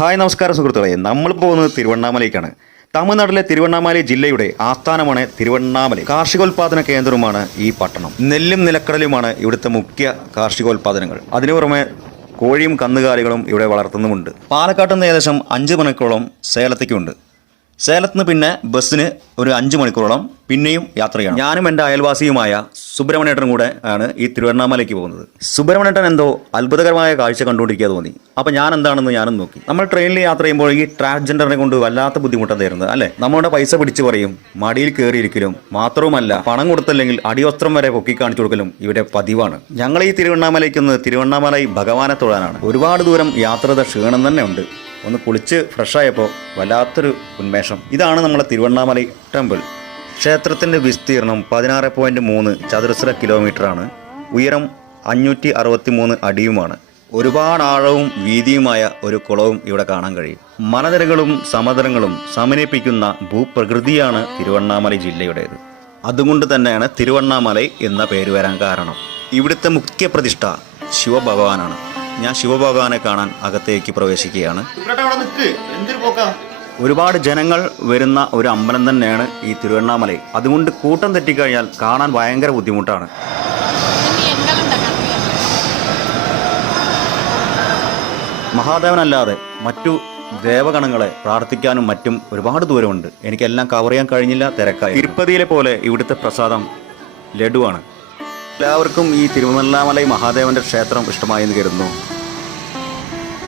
Hi നമസ്കാരം സുഹൃത്തുക്കളെ, നമ്മൾ പോകുന്നത് തിരുവണ്ണാമലയ്ക്കാണ്. തമിഴ്നാട്ടിലെ തിരുവണ്ണാമല ജില്ലയുടെ ആസ്ഥാനമാണ് തിരുവണ്ണാമല. കാർഷികോൽപാദന കേന്ദ്രവുമാണ് ഈ പട്ടണം. നെല്ലും നിലക്കടലുമാണ് ഇവിടുത്തെ മുഖ്യ കാർഷികോൽപാദനങ്ങൾ. അതിനു പുറമെ കോഴിയും കന്നുകാലികളും ഇവിടെ വളർത്തുന്നുമുണ്ട്. പാലക്കാട്ട് നിന്ന് ഏകദേശം 5 മണിക്കൂറോളം സേലത്തേക്കുണ്ട്. സേലത്ത് നിന്ന് പിന്നെ ബസ്സിന് ഒരു 5 മണിക്കൂറോളം പിന്നെയും യാത്ര ചെയ്യണം. ഞാനും എൻ്റെ അയൽവാസിയുമായ സുബ്രഹ്മണ്യേട്ടനും കൂടെ ആണ് ഈ തിരുവണ്ണാമലയ്ക്ക് പോകുന്നത്. സുബ്രഹ്മണ്യേട്ടൻ എന്തോ അത്ഭുതകരമായ കാഴ്ച കണ്ടുകൊണ്ടിരിക്കുക തോന്നി. അപ്പോൾ ഞാൻ എന്താണെന്ന് ഞാനും നോക്കി. നമ്മൾ ട്രെയിനിൽ യാത്ര ചെയ്യുമ്പോൾ ഈ ട്രാൻസ്ജെൻഡറിനെ കൊണ്ട് വല്ലാത്ത ബുദ്ധിമുട്ടാണ് തരുന്നത് അല്ലേ. നമ്മുടെ പൈസ പിടിച്ചു പറയും, മടിയിൽ കയറിയിരിക്കലും മാത്രവുമല്ല പണം കൊടുത്തില്ലെങ്കിൽ അടിവസ്ത്രം വരെ പൊക്കി കാണിച്ചു കൊടുക്കലും ഇവിടെ പതിവാണ്. ഞങ്ങൾ ഈ തിരുവണ്ണാമലയ്ക്കൊന്ന് തിരുവണ്ണാമല ഭഗവാനെ തൊഴാനാണ്. ഒരുപാട് ദൂരം യാത്രയുടെ ക്ഷീണം തന്നെ ഉണ്ട്. ഒന്ന് കുളിച്ച് ഫ്രഷായപ്പോൾ വല്ലാത്തൊരു ഉന്മേഷം. ഇതാണ് നമ്മളെ തിരുവണ്ണാമല ടെമ്പിൾ. ക്ഷേത്രത്തിൻ്റെ വിസ്തീർണം 16.3 ചതുരശ്ര കിലോമീറ്ററാണ്. ഉയരം 563 അടിയുമാണ്. ഒരുപാട് ആഴവും വീതിയുമായ ഒരു കുളവും ഇവിടെ കാണാൻ കഴിയും. മലനിരകളും സമതലങ്ങളും സമന്വയിപ്പിക്കുന്ന ഭൂപ്രകൃതിയാണ് തിരുവണ്ണാമല ജില്ലയുടേത്. അതുകൊണ്ട് തന്നെയാണ് തിരുവണ്ണാമല എന്ന പേര് വരാൻ കാരണം. ഇവിടുത്തെ മുഖ്യ പ്രതിഷ്ഠ ശിവഭഗവാനാണ്. ഞാൻ ശിവഭഗവാനെ കാണാൻ അകത്തേക്ക് പ്രവേശിക്കുകയാണ്. ഒരുപാട് ജനങ്ങൾ വരുന്ന ഒരു അമ്പലം തന്നെയാണ് ഈ തിരുവണ്ണാമല. അതുകൊണ്ട് കൂട്ടം തെറ്റിക്കഴിഞ്ഞാൽ കാണാൻ ഭയങ്കര ബുദ്ധിമുട്ടാണ്. മഹാദേവനല്ലാതെ മറ്റു ദേവഗണങ്ങളെ പ്രാർത്ഥിക്കാനും മറ്റും ഒരുപാട് ദൂരമുണ്ട്. എനിക്കെല്ലാം കവർ ചെയ്യാൻ കഴിഞ്ഞില്ല, തിരക്കായി. തിരുപ്പതിയിലെ പോലെ ഇവിടുത്തെ പ്രസാദം ലഡുവാണ്. എല്ലാവർക്കും ഈ തിരുവണ്ണാമല മഹാദേവന്റെ ക്ഷേത്രം ഇഷ്ടമായെന്ന് കരുതുന്നു.